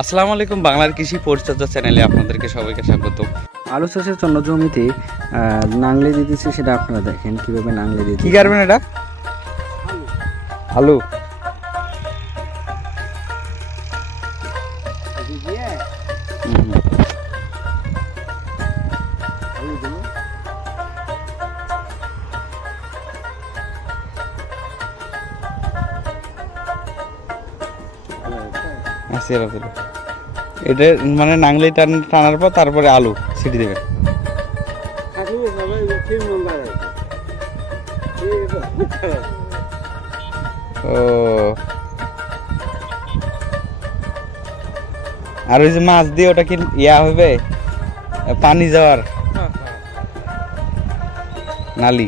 আসসালামু আলাইকুম, বাংলার কৃষি পরিচর্যা চ্যানেলে আপনাদেরকে সবাইকে স্বাগত। আলু চাষের জন্য জমিতে নাংলে দিতেছে, সেটা আপনারা দেখেন কিভাবে নাংলে দিতে। কি করবেন এটা? আলু। এটা মানে নাংলি টানার পর তারপরে আলু ছিটি দেবেন। ও, আর ওই যে মাছ দিয়ে ওটা কি ইয়া হবে, পানি যাওয়ার নালি?